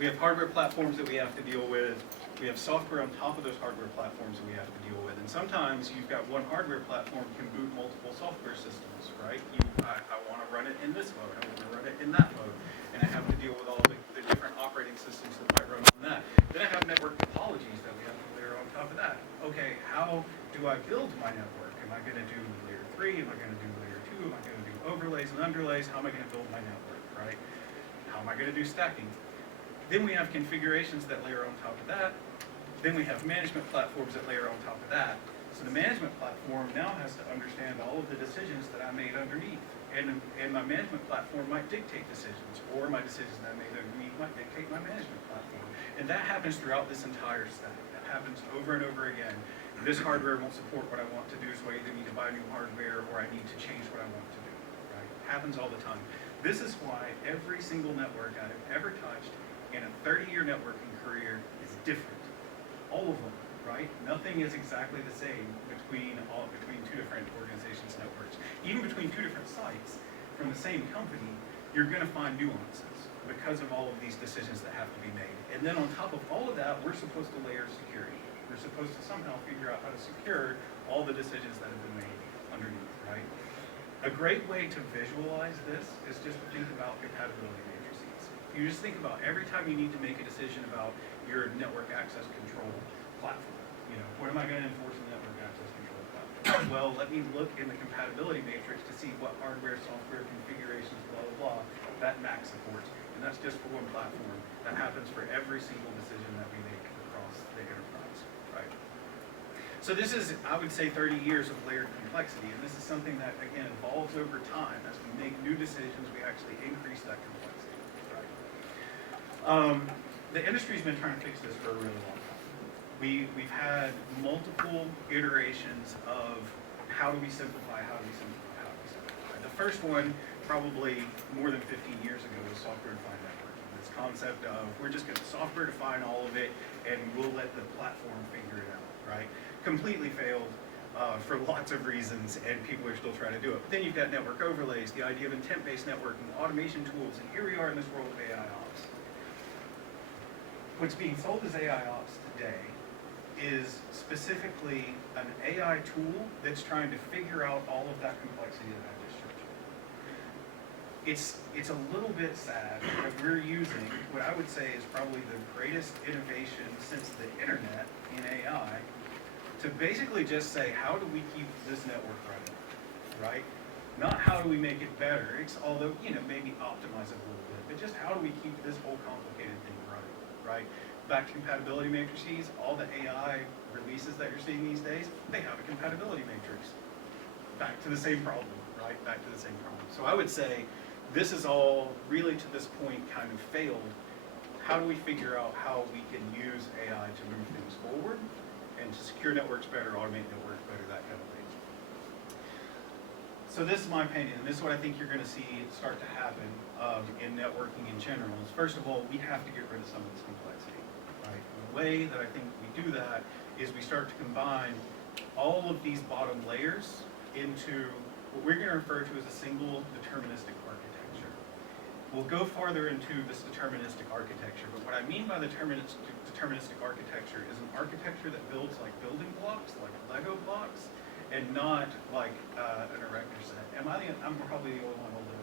We have hardware platforms that we have to deal with. We have software on top of those hardware platforms that we have to deal with. And sometimes you've got one hardware platform can boot multiple software systems, right? I want to run it in this mode. I want to run it in that mode. And I have to deal with all the different operating systems that might run on that. Then I have network topologies that we have to layer on top of that. Okay, how do I build my network? Am I going to do layer 3? Am I going to do layer 2? Am I going to do overlays and underlays? How am I going to build my network, right? How am I going to do stacking? Then we have configurations that layer on top of that. Then we have management platforms that layer on top of that. So the management platform now has to understand all of the decisions that I made underneath. And my management platform might dictate decisions, or my decisions that I made underneath might dictate my management platform. And that happens throughout this entire stack. That happens over and over again. This hardware won't support what I want to do, so I either need to buy new hardware or I need to change what I want to do. Right? It happens all the time. This is why every single network I've ever touched in a 30-year networking career is different. All of them, right? Nothing is exactly the same between two different organizations' networks. Even between two different sites from the same company, you're going to find nuances because of all of these decisions that have to be made. And then on top of all of that, we're supposed to layer security. We're supposed to somehow figure out how to secure all the decisions that have been made underneath, right? A great way to visualize this is just to think about compatibility matrices. You just think about every time you need to make a decision about your network access control platform. What am I going to enforce in the network access control platform? Well, let me look in the compatibility matrix to see what hardware, software, configurations, blah, blah, blah, that Mac supports. And that's just for one platform. That happens for every single decision that we make across the enterprise, right? So this is, I would say, 30 years of layered complexity. And this is something that, again, evolves over time. As we make new decisions, we actually increase that complexity, right? The industry's been trying to fix this for a really long time. We've had multiple iterations of how do we simplify, how do we simplify, how do we simplify. The first one, probably more than 15 years ago, was software-defined networking. This concept of we're just going to software-define all of it and we'll let the platform figure it out, right? Completely failed for lots of reasons, and people are still trying to do it. But then you've got network overlays, the idea of intent-based networking, automation tools, and here we are in this world of AI ops. What's being sold as AI ops today is specifically an AI tool that's trying to figure out all of that complexity that I just showed you. It's a little bit sad that we're using what I would say is probably the greatest innovation since the internet in AI to basically just say, how do we keep this network running, right? Not how do we make it better, although, maybe optimize it a little bit, but just how do we keep this whole complicated thing running, right? Back to compatibility matrices, all the AI releases that you're seeing these days, they have a compatibility matrix. Back to the same problem, right? Back to the same problem. So I would say this is all really to this point kind of failed. How do we figure out how we can use AI to move things forward and to secure networks better, automate networks better, that kind of thing. So this is my opinion, and this is what I think you're going to see start to happen in networking in general. Is first of all, we have to get rid of some of this complexity. Right? And the way that I think we do that is we start to combine all of these bottom layers into what we're going to refer to as a single deterministic architecture. We'll go farther into this deterministic architecture, but what I mean by the deterministic architecture is an architecture that builds like building blocks, like Lego blocks, and not like an erector set. I'm probably the only one holding